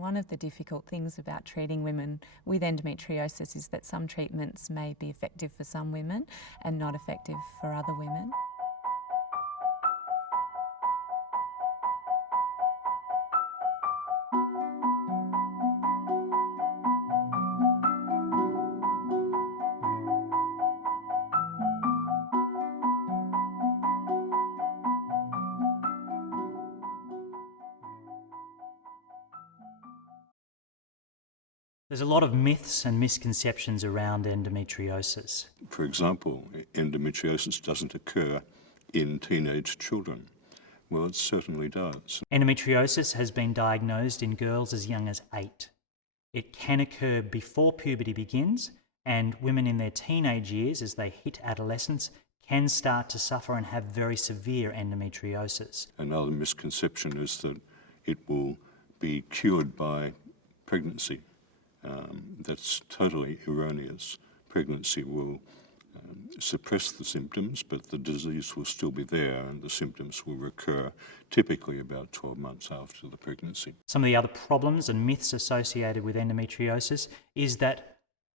One of the difficult things about treating women with endometriosis is that some treatments may be effective for some women and not effective for other women. There's a lot of myths and misconceptions around endometriosis. For example, endometriosis doesn't occur in teenage children. Well, it certainly does. Endometriosis has been diagnosed in girls as young as 8. It can occur before puberty begins, and women in their teenage years, as they hit adolescence, can start to suffer and have very severe endometriosis. Another misconception is that it will be cured by pregnancy. That's totally erroneous. Pregnancy will suppress the symptoms, but the disease will still be there and the symptoms will recur typically about 12 months after the pregnancy. Some of the other problems and myths associated with endometriosis is that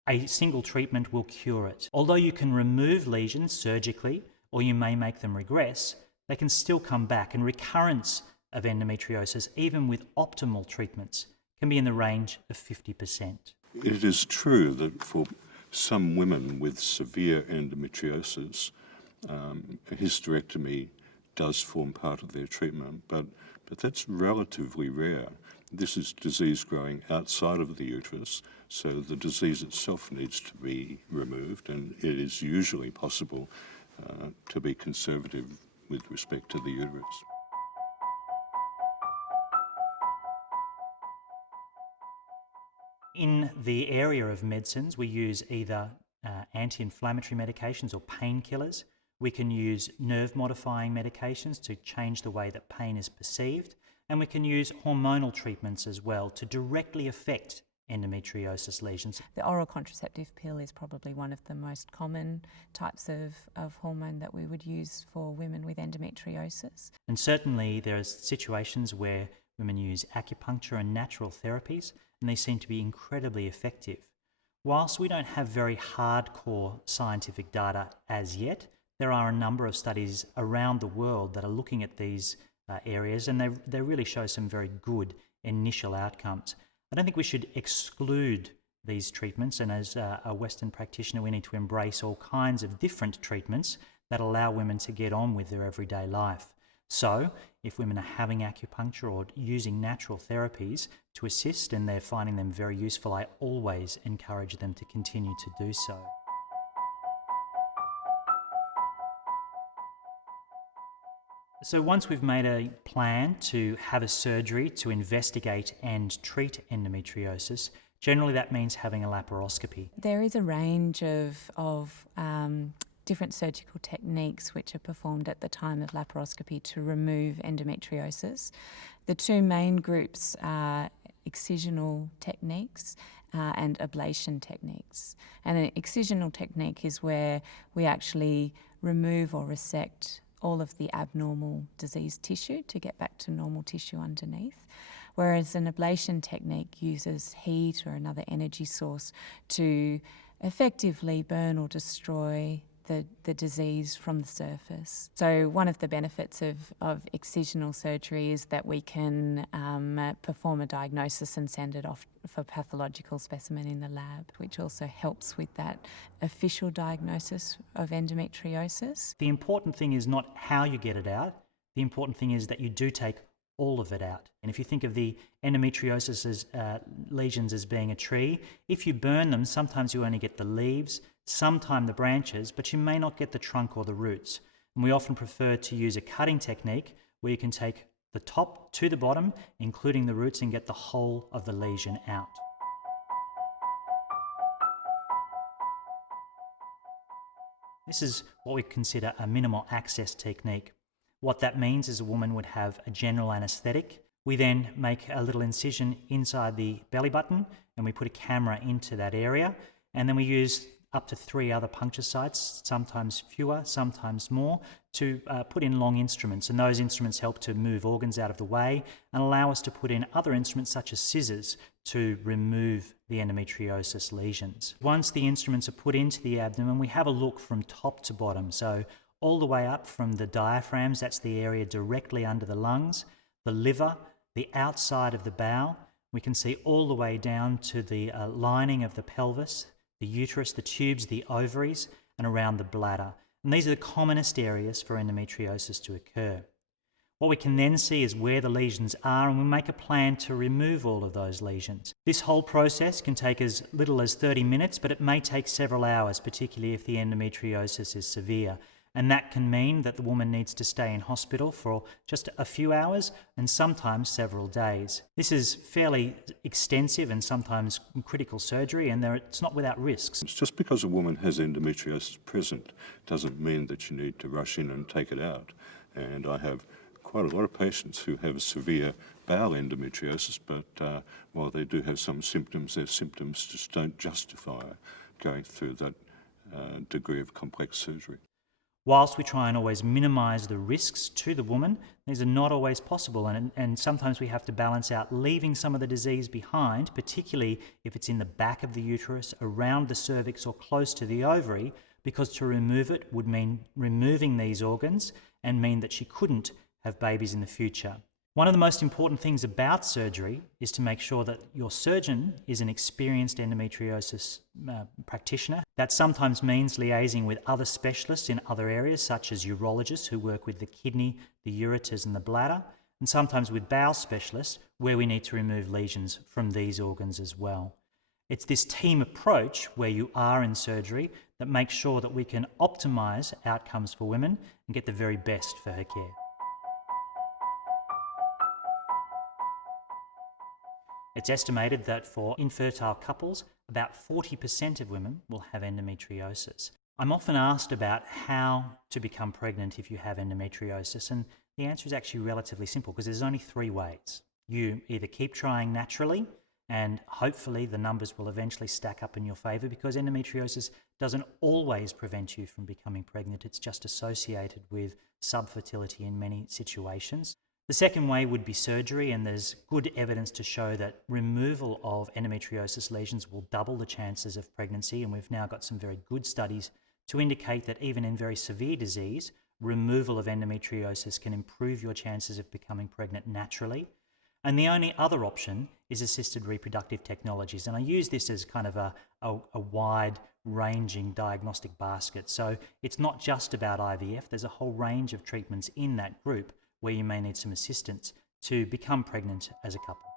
a single treatment will cure it. Although you can remove lesions surgically or you may make them regress, they can still come back, and recurrence of endometriosis, even with optimal treatments, can be in the range of 50%. It is true that for some women with severe endometriosis, a hysterectomy does form part of their treatment, but that's relatively rare. This is disease growing outside of the uterus, so the disease itself needs to be removed, and it is usually possible to be conservative with respect to the uterus. In the area of medicines, we use either anti-inflammatory medications or painkillers. We can use nerve-modifying medications to change the way that pain is perceived, and we can use hormonal treatments as well to directly affect endometriosis lesions. The oral contraceptive pill is probably one of the most common types of hormone that we would use for women with endometriosis. And certainly there are situations where women use acupuncture and natural therapies, and they seem to be incredibly effective. Whilst we don't have very hardcore scientific data as yet, there are a number of studies around the world that are looking at these areas, and they really show some very good initial outcomes. I don't think we should exclude these treatments, and as a Western practitioner, we need to embrace all kinds of different treatments that allow women to get on with their everyday life. So, if women are having acupuncture or using natural therapies to assist and they're finding them very useful, I always encourage them to continue to do so. So once we've made a plan to have a surgery to investigate and treat endometriosis, generally that means having a laparoscopy. There is a range of different surgical techniques which are performed at the time of laparoscopy to remove endometriosis. The two main groups are excisional techniques and ablation techniques. And an excisional technique is where we actually remove or resect all of the abnormal diseased tissue to get back to normal tissue underneath. Whereas an ablation technique uses heat or another energy source to effectively burn or destroy the disease from the surface. So one of the benefits of excisional surgery is that we can perform a diagnosis and send it off for pathological specimen in the lab, which also helps with that official diagnosis of endometriosis. The important thing is not how you get it out. The important thing is that you do take all of it out. And if you think of the endometriosis lesions as being a tree, if you burn them, sometimes you only get the leaves, sometimes the branches, but you may not get the trunk or the roots. And we often prefer to use a cutting technique where you can take the top to the bottom, including the roots, and get the whole of the lesion out. This is what we consider a minimal access technique. What that means is a woman would have a general anaesthetic. We then make a little incision inside the belly button and we put a camera into that area, and then we use up to 3 other puncture sites, sometimes fewer, sometimes more, to put in long instruments. And those instruments help to move organs out of the way and allow us to put in other instruments such as scissors to remove the endometriosis lesions. Once the instruments are put into the abdomen, we have a look from top to bottom. So all the way up from the diaphragms, that's the area directly under the lungs, the liver, the outside of the bowel. We can see all the way down to the lining of the pelvis, the uterus, the tubes, the ovaries, and around the bladder. And these are the commonest areas for endometriosis to occur. What we can then see is where the lesions are, and we make a plan to remove all of those lesions. This whole process can take as little as 30 minutes, but it may take several hours, particularly if the endometriosis is severe. And that can mean that the woman needs to stay in hospital for just a few hours and sometimes several days. This is fairly extensive and sometimes critical surgery, and it's not without risks. Just because a woman has endometriosis present doesn't mean that you need to rush in and take it out. And I have quite a lot of patients who have severe bowel endometriosis, but while they do have some symptoms, their symptoms just don't justify going through that degree of complex surgery. Whilst we try and always minimise the risks to the woman, these are not always possible, and sometimes we have to balance out leaving some of the disease behind, particularly if it's in the back of the uterus, around the cervix or close to the ovary, because to remove it would mean removing these organs and mean that she couldn't have babies in the future. One of the most important things about surgery is to make sure that your surgeon is an experienced endometriosis practitioner. That sometimes means liaising with other specialists in other areas, such as urologists who work with the kidney, the ureters and the bladder, and sometimes with bowel specialists where we need to remove lesions from these organs as well. It's this team approach where you are in surgery that makes sure that we can optimise outcomes for women and get the very best for her care. It's estimated that for infertile couples, about 40% of women will have endometriosis. I'm often asked about how to become pregnant if you have endometriosis, and the answer is actually relatively simple because there's only 3 ways. You either keep trying naturally, and hopefully the numbers will eventually stack up in your favour, because endometriosis doesn't always prevent you from becoming pregnant. It's just associated with subfertility in many situations. The second way would be surgery, and there's good evidence to show that removal of endometriosis lesions will double the chances of pregnancy, and we've now got some very good studies to indicate that even in very severe disease, removal of endometriosis can improve your chances of becoming pregnant naturally. And the only other option is assisted reproductive technologies, and I use this as kind of a wide-ranging diagnostic basket. So it's not just about IVF, there's a whole range of treatments in that group where you may need some assistance to become pregnant as a couple.